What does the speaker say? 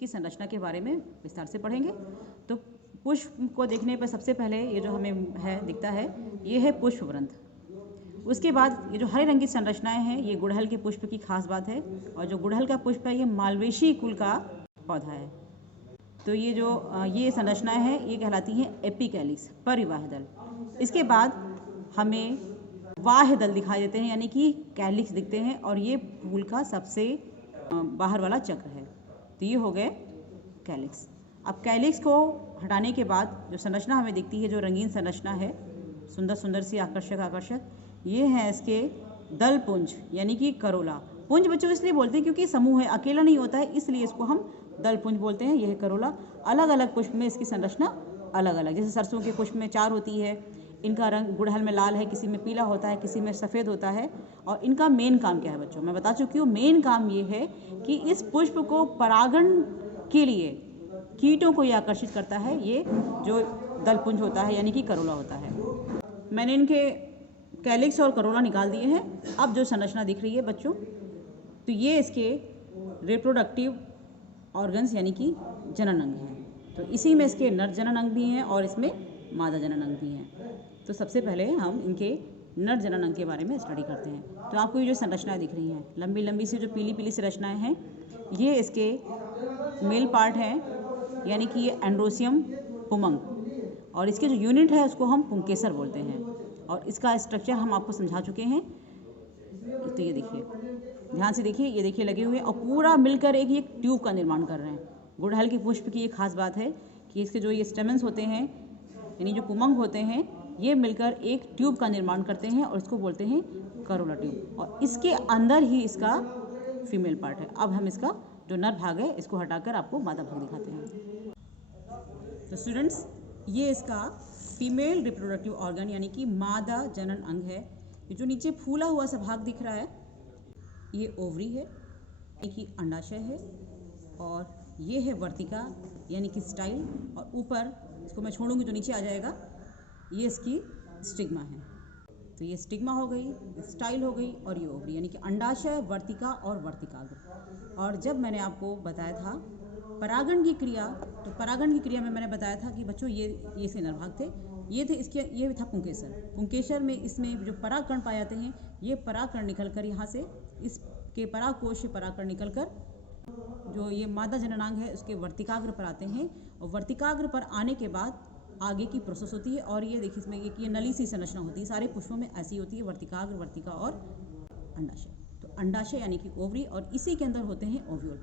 की संरचना के बारे में विस्तार से पढ़ेंगे। तो पुष्प को देखने पर सबसे पहले ये जो हमें दिखता है ये है पुष्पवृंत। उसके बाद ये जो हरे रंग की संरचनाएं हैं ये गुड़हल के पुष्प की खास बात है, और जो गुड़हल का पुष्प है ये मालवेशी कुल का पौधा है। तो ये जो ये संरचनाएं हैं ये कहलाती हैं एपिकैलिक्स, परिवाह दल। इसके बाद हमें वाह्य दल दिखाई देते हैं, यानी कि कैलिक्स दिखते हैं, और ये फूल का सबसे बाहर वाला चक्र है। तो ये हो गए कैलिक्स। अब कैलिक्स को हटाने के बाद जो संरचना हमें दिखती है, जो रंगीन संरचना है, सुंदर सुंदर सी आकर्षक, ये है इसके दल पुंज यानी कि करोला। पुंज बच्चों इसलिए बोलते हैं क्योंकि समूह है, अकेला नहीं होता है, इसलिए इसको हम दल पुंज बोलते हैं। यह करोला। अलग अलग पुष्प में इसकी संरचना अलग अलग, जैसे सरसों के पुष्प में 4 होती है, इनका रंग गुड़हल में लाल है, किसी में पीला होता है, किसी में सफ़ेद होता है। और इनका मेन काम क्या है बच्चों, मैं बता चुकी हूँ। मेन काम ये है कि इस पुष्प को परागण के लिए कीटों को ये आकर्षित करता है, ये जो दलपुंज होता है यानी कि करोला होता है। मैंने इनके कैलिक्स और करोला निकाल दिए हैं। अब जो संरचना दिख रही है बच्चों, तो ये इसके रिप्रोडक्टिव ऑर्गन्स यानी कि जनन अंग हैं। तो इसी में इसके नर जनन अंग भी हैं और इसमें मादा जनन अंग भी हैं। तो सबसे पहले हम इनके नर जनन अंग के बारे में स्टडी करते हैं। तो आपको ये जो संरचनाएं दिख रही हैं, लंबी लंबी सी जो पीली पीली सी रचनाएं हैं, ये इसके मेल पार्ट हैं, यानी कि ये एंड्रोसियम पुमंग, और इसके जो यूनिट है उसको हम पुंकेसर बोलते हैं। और इसका स्ट्रक्चर हम आपको समझा चुके हैं। तो ये देखिए, ध्यान से देखिए, ये देखिए लगे हुए हैं और पूरा मिलकर एक ये ट्यूब का निर्माण कर रहे हैं। गुड़हल के पुष्प की ये खास बात है कि इसके जो ये स्टेमेंस होते हैं यानी जो पुमंग होते हैं, ये मिलकर एक ट्यूब का निर्माण करते हैं और इसको बोलते हैं करोला ट्यूब। और इसके अंदर ही इसका फीमेल पार्ट है। अब हम इसका जो नर भाग है इसको हटाकर आपको मादा भाग दिखाते हैं। तो स्टूडेंट्स, ये इसका फीमेल रिप्रोडक्टिव ऑर्गन यानी कि मादा जनन अंग है। ये जो नीचे फूला हुआ सा भाग दिख रहा है ये ओवरी है, एक ही अंडाशय है, और ये है वर्तिका यानी कि स्टाइल, और ऊपर इसको मैं छोड़ूंगी तो नीचे आ जाएगा, ये इसकी स्टिग्मा है। तो ये स्टिग्मा हो गई, स्टाइल हो गई, और ये ओवरी यानी कि अंडाशय, वर्तिका और वर्तिकाग्र। और जब मैंने आपको बताया था परागण की क्रिया, तो परागण की क्रिया में मैंने बताया था कि बच्चों ये इसके नरभाग थे, ये थे इसके, ये था पुंकेसर। पुंकेसर में इसमें जो परागकण पाए जाते हैं, ये परागकण निकलकर यहाँ से इसके परागकोश से परागकण निकलकर जो ये मादा जननांग है उसके वर्तिकाग्र पर आते हैं, और वर्तिकाग्र पर आने के बाद आगे की प्रोसेस होती है। और ये देखिए इसमें ये नली सी संरचना होती है, सारे पुष्पों में ऐसी होती है, वर्तिकाग्र, वर्तिका और अंडाशय। तो अंडाशय यानी कि ओवरी, और इसी के अंदर होते हैं ओव्यूल।